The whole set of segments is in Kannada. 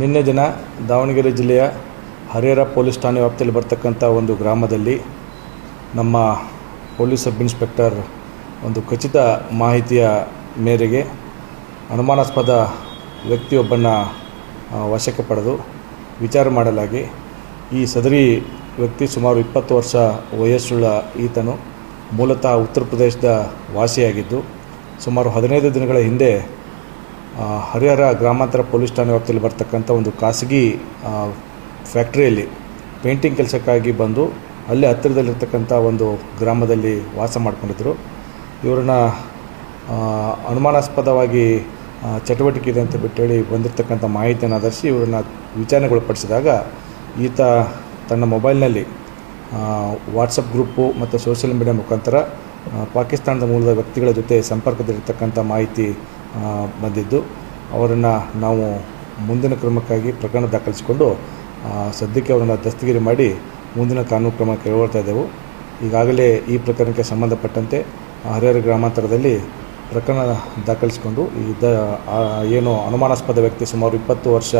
ನಿನ್ನೆ ದಿನ ದಾವಣಗೆರೆ ಜಿಲ್ಲೆಯ ಹರಿಹರ ಪೊಲೀಸ್ ಠಾಣೆ ವ್ಯಾಪ್ತಿಯಲ್ಲಿ ಬರ್ತಕ್ಕಂಥ ಒಂದು ಗ್ರಾಮದಲ್ಲಿ ನಮ್ಮ ಪೊಲೀಸ್ ಸಬ್ ಇನ್ಸ್ಪೆಕ್ಟರ್ ಒಂದು ಖಚಿತ ಮಾಹಿತಿಯ ಮೇರೆಗೆ ಅನುಮಾನಾಸ್ಪದ ವ್ಯಕ್ತಿಯೊಬ್ಬನ ವಶಕ್ಕೆ ಪಡೆದು ವಿಚಾರ ಮಾಡಲಾಗಿ ಈ ಸದರಿ ವ್ಯಕ್ತಿ ಸುಮಾರು 20 ವರ್ಷ ವಯಸ್ಸುಳ್ಳ ಈತನು ಮೂಲತಃ ಉತ್ತರ ಪ್ರದೇಶದ ವಾಸಿಯಾಗಿದ್ದು ಸುಮಾರು 15 ದಿನಗಳ ಹಿಂದೆ ಹರಿಹರ ಗ್ರಾಮಾಂತರ ಪೊಲೀಸ್ ಠಾಣೆ ವ್ಯಾಪ್ತಿಯಲ್ಲಿ ಬರ್ತಕ್ಕಂಥ ಒಂದು ಖಾಸಗಿ ಫ್ಯಾಕ್ಟ್ರಿಯಲ್ಲಿ ಪೇಂಟಿಂಗ್ ಕೆಲಸಕ್ಕಾಗಿ ಬಂದು ಅಲ್ಲಿ ಹತ್ತಿರದಲ್ಲಿರ್ತಕ್ಕಂಥ ಒಂದು ಗ್ರಾಮದಲ್ಲಿ ವಾಸ ಮಾಡಿಕೊಂಡಿದ್ದರು. ಇವರನ್ನ ಅನುಮಾನಾಸ್ಪದವಾಗಿ ಚಟುವಟಿಕೆ ಇದೆ ಅಂತ ಬಿಟ್ಟೇಳಿ ಬಂದಿರತಕ್ಕಂಥ ಮಾಹಿತಿಯನ್ನು ಆಧರಿಸಿ ಇವರನ್ನು ವಿಚಾರಣೆಗೊಳಪಡಿಸಿದಾಗ ಈತ ತನ್ನ ಮೊಬೈಲ್ನಲ್ಲಿ ವಾಟ್ಸಪ್ ಗ್ರೂಪು ಮತ್ತು ಸೋಷಿಯಲ್ ಮೀಡಿಯಾ ಮುಖಾಂತರ ಪಾಕಿಸ್ತಾನದ ಮೂಲದ ವ್ಯಕ್ತಿಗಳ ಜೊತೆ ಸಂಪರ್ಕದಲ್ಲಿರ್ತಕ್ಕಂಥ ಮಾಹಿತಿ ಬಂದಿದ್ದು ಅವರನ್ನು ನಾವು ಮುಂದಿನ ಕ್ರಮಕ್ಕಾಗಿ ಪ್ರಕರಣ ದಾಖಲಿಸಿಕೊಂಡು ಸದ್ಯಕ್ಕೆ ಅವರನ್ನು ದಸ್ತಗಿರಿ ಮಾಡಿ ಮುಂದಿನ ಕಾನೂನು ಕ್ರಮ ಕೈಗೊಳ್ತಾ ಇದ್ದೆವು. ಈಗಾಗಲೇ ಈ ಪ್ರಕರಣಕ್ಕೆ ಸಂಬಂಧಪಟ್ಟಂತೆ ಹರಿಹರ ಗ್ರಾಮಾಂತರದಲ್ಲಿ ಪ್ರಕರಣ ದಾಖಲಿಸಿಕೊಂಡು ಏನು ಅನುಮಾನಾಸ್ಪದ ವ್ಯಕ್ತಿ ಸುಮಾರು 20 ವರ್ಷ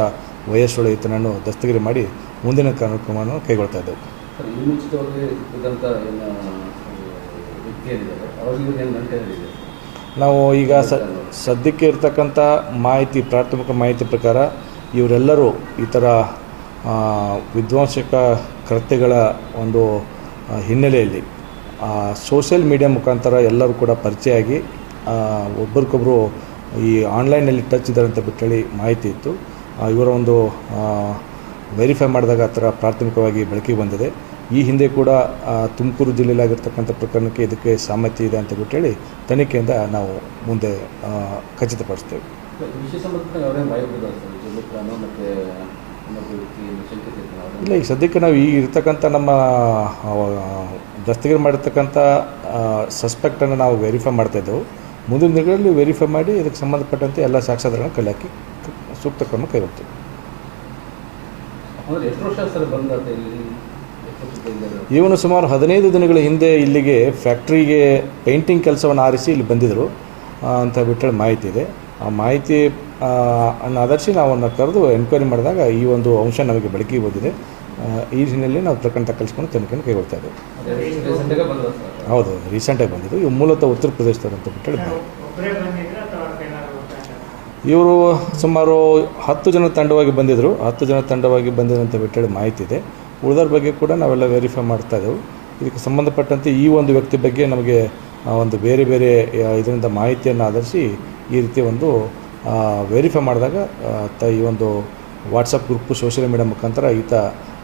ವಯಸ್ಸುಳ್ಳ ಈತನನ್ನು ದಸ್ತಗಿರಿ ಮಾಡಿ ಮುಂದಿನ ಕಾನೂನು ಕ್ರಮವನ್ನು ಕೈಗೊಳ್ತಾ ಇದ್ದೆವು. ನಾವು ಈಗ ಸದ್ಯಕ್ಕೆ ಇರ್ತಕ್ಕಂಥ ಮಾಹಿತಿ ಪ್ರಾಥಮಿಕ ಮಾಹಿತಿ ಪ್ರಕಾರ ಇವರೆಲ್ಲರೂ ಈ ಥರ ವಿಧ್ವಂಸಕ ಕೃತ್ಯಗಳ ಒಂದು ಹಿನ್ನೆಲೆಯಲ್ಲಿ ಸೋಷಿಯಲ್ ಮೀಡಿಯಾ ಮುಖಾಂತರ ಎಲ್ಲರೂ ಕೂಡ ಪರಿಚಯ ಆಗಿ ಒಬ್ಬರಿಗೊಬ್ಬರು ಈ ಆನ್ಲೈನಲ್ಲಿ ಟಚ್ ಇದ್ದಾರೆ ಅಂತ ಬಿಟ್ಟೇಳಿ ಮಾಹಿತಿ ಇತ್ತು. ಇವರ ಒಂದು ವೆರಿಫೈ ಮಾಡಿದಾಗ ಆ ಥರ ಪ್ರಾಥಮಿಕವಾಗಿ ಬೆಳಕಿಗೆ ಬಂದಿದೆ. ಈ ಹಿಂದೆ ಕೂಡ ತುಮಕೂರು ಜಿಲ್ಲೆಯಲ್ಲಾಗಿರ್ತಕ್ಕಂಥ ಪ್ರಕರಣಕ್ಕೆ ಇದಕ್ಕೆ ಸಾಮರ್ಥ್ಯ ಇದೆ ಅಂತ ಬಿಟ್ಟೇಳಿ ತನಿಖೆಯಿಂದ ನಾವು ಮುಂದೆ ಖಚಿತಪಡಿಸ್ತೇವೆ. ಇಲ್ಲ, ಈಗ ಸದ್ಯಕ್ಕೆ ನಾವು ಈಗ ಇರ್ತಕ್ಕಂಥ ನಮ್ಮ ದಸ್ತಗಿರಿ ಮಾಡಿರ್ತಕ್ಕಂಥ ಸಸ್ಪೆಕ್ಟನ್ನು ನಾವು ವೆರಿಫೈ ಮಾಡ್ತಾಯಿದ್ದೆವು. ಮುಂದಿನ ದಿನಗಳಲ್ಲಿ ವೆರಿಫೈ ಮಾಡಿ ಇದಕ್ಕೆ ಸಂಬಂಧಪಟ್ಟಂತೆ ಎಲ್ಲ ಸಾಕ್ಷ್ಯಾಧಾರಗಳನ್ನು ಕಲೆ ಹಾಕಿ ಸೂಕ್ತ ಕ್ರಮ ಕೈಗೊಳ್ತೀವಿ. ಇವನು ಸುಮಾರು 15 ದಿನಗಳ ಹಿಂದೆ ಇಲ್ಲಿಗೆ ಫ್ಯಾಕ್ಟ್ರಿಗೆ ಪೇಂಟಿಂಗ್ ಕೆಲಸವನ್ನು ಆರಿಸಿ ಇಲ್ಲಿ ಬಂದಿದ್ದರು ಅಂತ ಬಿಟ್ಟರೆ ಮಾಹಿತಿ ಇದೆ. ಆ ಮಾಹಿತಿ ಆಧರಿಸಿ ನಾವು ಅವನ್ನ ಕರೆದು ಎನ್ಕ್ವೈರಿ ಮಾಡಿದಾಗ ಈ ಒಂದು ಅಂಶ ನಮಗೆ ಬೆಳಕಿಗೆ ಬಂದಿದೆ. ಈ ಹಿನ್ನೆಲೆಯಲ್ಲಿ ನಾವು ಪ್ರಕರಣ ದಾಖಲಿಸ್ಕೊಂಡು ತನಿಖೆಯನ್ನು ಕೈಗೊಳ್ತಾ ಇದ್ದೇವೆ. ಹೌದು, ರೀಸೆಂಟಾಗಿ ಬಂದಿದ್ದು. ಇವು ಮೂಲತಃ ಉತ್ತರ ಪ್ರದೇಶದವರು ಅಂತ ಬಿಟ್ಟೇಳಿ ಇವರು ಸುಮಾರು 10 ಜನ ತಂಡವಾಗಿ ಬಂದಿದ್ದರು. 10 ಜನ ತಂಡವಾಗಿ ಬಂದಿದೆ ಅಂತ ಬಿಟ್ಟೇಳಿ ಮಾಹಿತಿ ಇದೆ. ಉಳಿದವ್ರ ಬಗ್ಗೆ ಕೂಡ ನಾವೆಲ್ಲ ವೆರಿಫೈ ಮಾಡ್ತಾ ಇದ್ದೆವು. ಇದಕ್ಕೆ ಸಂಬಂಧಪಟ್ಟಂತೆ ಈ ಒಂದು ವ್ಯಕ್ತಿ ಬಗ್ಗೆ ನಮಗೆ ಒಂದು ಬೇರೆ ಬೇರೆ ಇದರಿಂದ ಮಾಹಿತಿಯನ್ನು ಆಧರಿಸಿ ಈ ರೀತಿ ಒಂದು ವೆರಿಫೈ ಮಾಡಿದಾಗ ಈ ಒಂದು ವಾಟ್ಸಪ್ ಗ್ರೂಪು ಸೋಷಿಯಲ್ ಮೀಡಿಯಾ ಮುಖಾಂತರ ಈತ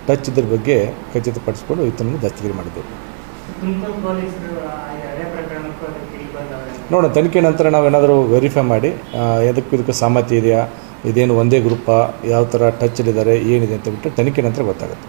ಟಚ್ ಇದ್ರ ಬಗ್ಗೆ ಖಚಿತಪಡಿಸಿಕೊಂಡು ಈತನನ್ನು ದಸ್ತಗಿರಿ ಮಾಡಿದ್ದೆವು. ನೋಡೋಣ, ತನಿಖೆ ನಂತರ ನಾವೇನಾದರೂ ವೆರಿಫೈ ಮಾಡಿ ಇದಕ್ಕೆ ಸಾಮರ್ಥ್ಯ ಇದೆಯಾ, ಇದೇನು ಒಂದೇ ಗ್ರೂಪಾ, ಯಾವ ಥರ ಟಚ್ಚಲ್ಲಿದ್ದಾರೆ, ಏನಿದೆ ಅಂತ ಬಿಟ್ಟು ತನಿಖೆ ನಂತರ ಗೊತ್ತಾಗುತ್ತೆ.